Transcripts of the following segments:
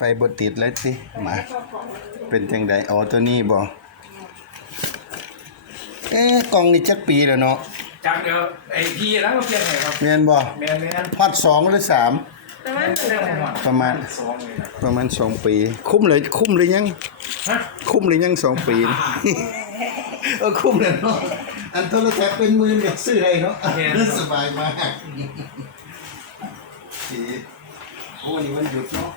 ไฟบดติดเลยสิมา เป็นจังใดอ๋อตัวนี้บ่เอ๊ะกล่องนี่จักปีแล้วเนาะจากเดี๋ยวไอ้พี่แล้วก็เปลี่ยนให้ครับแม่นบ่แมนแมนฮอดสองหรือสามแต่ว่าเรื่องหมดประมาณสองเลยครับประมาณสองปี คุ้มเลยคุ้มเลยยังฮะคุ้มเลยยังสองปีนี่เออคุ้มเลยเนาะอันโทรศัพท์เป็นหมื่นอยากซื้อให้เนาะสบายมากดีโอ้วันนี้วันหยุดเนาะ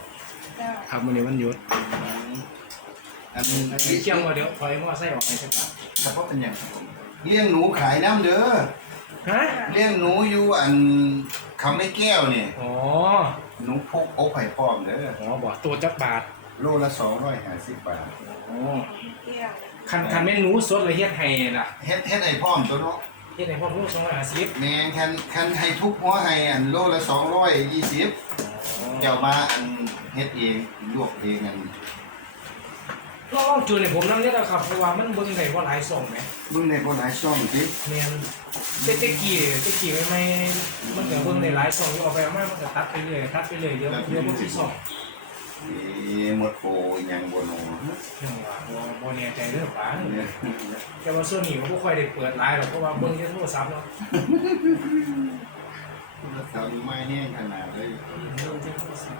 ครับวันนี้วันหยุดอันนี้เที่ยงว่าเดี๋ยวถอยมอไซค์ออกให้สักพักเฉพาะเป็นอย่างครับผมเลี้ยงหนูขายน้ำเด้อฮะเลี้ยงหนูอยู่อันคำไม่แก้วเนี่ยอ๋อหนูพุกอกไผ่ป้อมเด้ออ๋อบอกตัวจักบาทโลละสองร้อยห้าสิบบาทอ๋อเที่ยวคันคันเมนูสดเลยเฮ็ดให้ล่ะเฮ็ดเฮ็ดไอ้พร้อมตัวเนาะเฮ็ดให้พ่อผู้สองร้อยห้าสิบแม่งคันคันให้ทุกหัวให้อันโลละสองร้อยยี่สิบเจ้ามาอัน เฮ็ดเองลวกเองอันลองจูนให้ผมน้ำเนี้ยครับเพราะว่ามันเบิ่งได้ว่าหลายส่งไหมเบิ่งในคนหลายช่องสิแมนเจ๊เจ๊กี้เจ๊กี้ไม่ไม่มันก็เบิ่งได้หลายส่งอยู่เอาไปเอามามันก็ตัดไปเรื่อยตัดไปเรื่อยเดี๋ยวเดี๋ยวมันสิส่งเอ้หมดโปรอีหยังบ่หนูยังว่าบ่บ่แน่ใจเรื่องปานเนี่ยแต่ว่าส่วนนี้ผมบ่ค่อยได้เปิดไลน์หรอกเพราะว่าเบิ่งที่โทรศัพท์เนาะแล้วตอนนี้ไม่แห้งขนาดเลยอืมเบิ่ง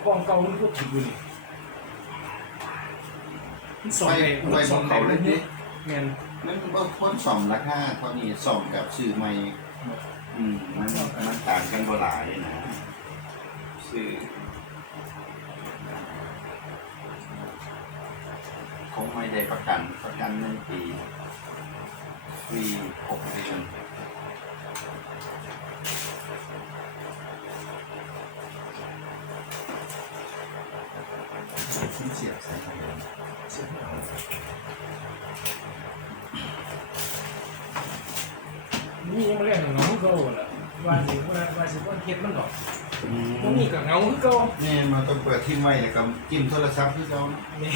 นี่ว่ากองเก่ามันก็ถูกอยู่นี่มันส่งไปได้ไปมันบส่นงเขาได้เลยดิแม่นมันบางคนส่อมราคาเท่านี้ส่อมกับซื้อใหม่อืมมันมันต่างกันบ่หลายนะซื้อเขาไม่ได้ประกันประกันหนึ่งปีฟรีหกเดือน ที่เสียบใส่ไปเสียบเอานี่ยังบ่เรียกเหงาคือเก่าล่ะว่าสิว่าว่าสิบ่เฮ็ดมันดอกอืบ่มมีก็เหงาคือเก่านี่มาต้องเปิดที่ไม่แล้วก็จิ้มโทรศัพท์ที่เรานะแม่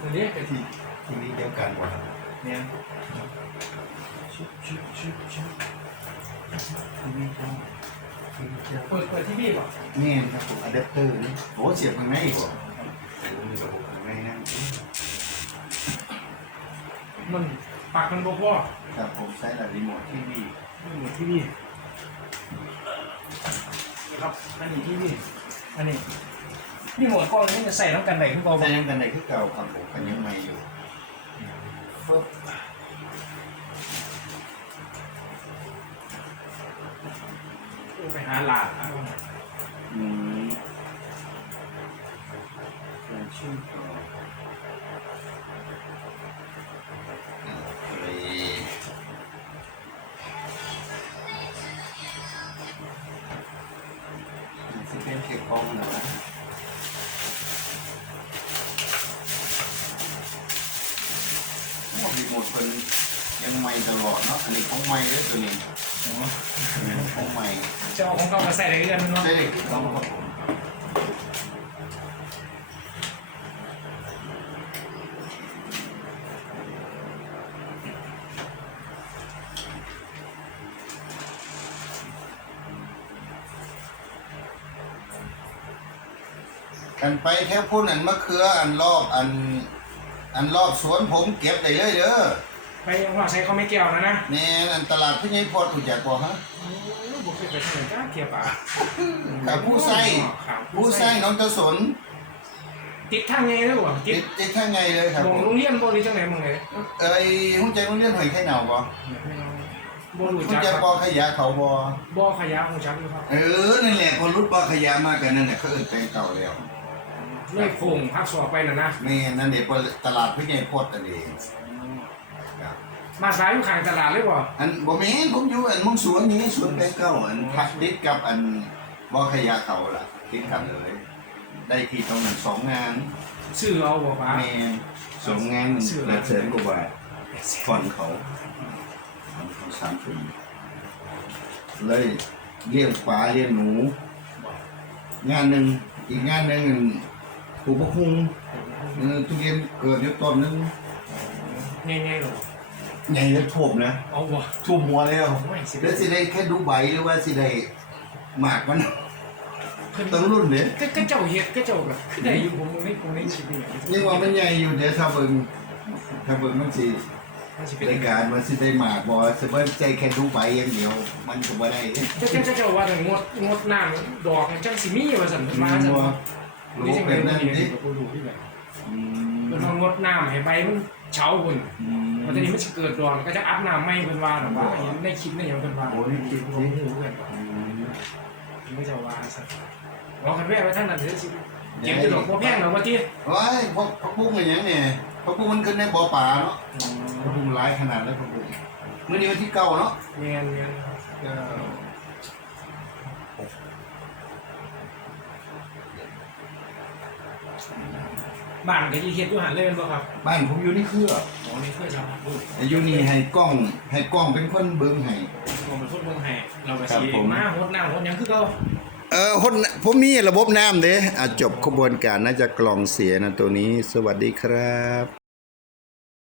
ตัวนี้ก็ที่ที่นี้เดียวกันว่ะแม่นชุบชุบชุบชุบที่นี้ครับที่นี้ครับ เปิดเปิดทีวีบ่นี่ครับผมอะแดปเตอร์นี่โอ้เสียบข้างในอีกว่ะโอ้มีระบบข้างในนั่นมันปากมันบ่พอครับผมใช้ระรีโมททีวีนี่หมดทีวีนะครับอันนี้ทีวีอันนี้นี่หมดกล้องนี่จะใส่น้ำกันได้คือเก่าใช้บ่ยังกันไหนคือเก่าครับผมกันยังไม่อยู่ฟึบ ไปหาหลานนะอืมการเชื่อมต่ออะไรมันจะเป็นเค้กกองนะโอ้มีหมดคนยังไม่ตลอดเนาะ อันนี้ของใหม่เลยตัวนี้ ของใหม่จะเอาของเก่ามาใส่ได้กันเนาะใช่เลยต้องครับผมกันไปแค่พุ่นอันมะเขืออันรอบอัน อันรอบสวนผมเก็บได้เลยเด้อ ไปว่าใช้เขาไม่แก้วนะนะนี่อันตลาดพี่ใหญ่พอดถูกจักบ่ฮะโอ้บุกไปทางไหนจ้าเทียบอะกับผู้ใส่ผู้ใส่น้องตะสนติดทางไงแล้ววะติติดดติดทางไงเลยครับมองโรงเรียนบ่หรือจังไหนมึงไงเอ้ยหุ้นใจหุ้นเรื่องหอยไข่เหน่าบ่บ่รู้หุ้นจักใจบ่อขยะเขาบ่บ่ขยะหูจักอยู่ครับเออนั่นแหละคนรุดบ่อขยะมากันนั่นแหละเขาเอิ้นแปลงเก่าแล้วเลยโค้งพักสอบไปน่ะนะแม่นั่นเด็กตลาดพี่ใหญ่พอดนั่นเองครับ มาสายอยู่ข้างตลาดเลยบ่อันบ่แม่นผมอยู่อันมงสวนนี้สวนแปลงเก่าอันทักติดกับอันบ่อขยะเขาล่ะติดกันเลย ได้ที่ตรงนั้นสองงานชื่อเอาบ่ป้า แม่นสองงานหนึ่งแปดแสนกว่าบาทฟอนเขาฟอนเขาสามปีเลยเลี้ยงปลาเลี้ยงหนู งานหนึ่งอีกงานหนึ่งอันปลูกมะคุงเออทุเรียนเกิดอยู่ต้นหนึง ง่ายๆหรอ ใหญ่เลยท่วมนะเอาบ่ท่วมหัวแล้วไม่สิแล้วสิได้แค่ดูใบหรือว่าสิได้หมากมันเพิ่นต้องรุ่นเด้ก็ก็เจ้าเฮ็ดก็เจ้าแบบคือได้อยู่ผมไม่ผมไม่คิดนี่ยังว่ามันใหญ่อยู่เดี๋ยวถ้าเบิ่งถ้าเบิ่งมันสิมันสิเป็นรายการมันสิได้หมากบ่สิบ่ใจแค่ดูใบอย่างเดียว มันก็บ่ได้เด้เจ้าเจ้าเจ้าว่าแต่งดงดน้ำดอกจังสิมีว่าซั่นมามันซั่นบ่นี่รู้จังเป็ได๋นบ่นั่นดีดิกับผู้ดูที่แบบอืเพิ่นมว่างดน้ำให้ใบมันเฉาพุ่นอืม มันจะนี้มันสิเกิดดอกแล้วก็จะอัพน้ำใหม่เพิ่นว่าดอกว่าเห็นในคลิปในหยังเพิ่นว่าโอ้นี่คิดผสิมหูเพิ่นอืมไม่จะว่าซั่นว่าคันแว่ไว้ท่านนั้นเด้อสิเก็บจะดอกบ่แพงดอกว่าติโอ้ยพวกพวกปุ้งมันหยังเนี่ยพวกปุ้งมันขึ้นในบ่อป่าเนาะพวกปุ้งหลายขนาดแล้วพวกปุ้งมื้อนี้วันที่เก้าเนาะแม่นแม่นเก้าบ้านก็สิเฮ็ดอยู่หั่นเลยแม่นบ่ครับ บ้านผมอยู่นี่คือ อ๋อนี่เคยทำดูอยู่นี่ให้กล้องให้กล้องเป็นคนเบิ่งให้ผมเป็นคนเมืองไห้เราก็ครับสิผมมาหดน้ำหดหยังคือเก่าเออคนผมมีระบบน้ำเด้อะจบขบวนการน่าจะกล่องเสียนะตัวนี้ สวัสดีครับ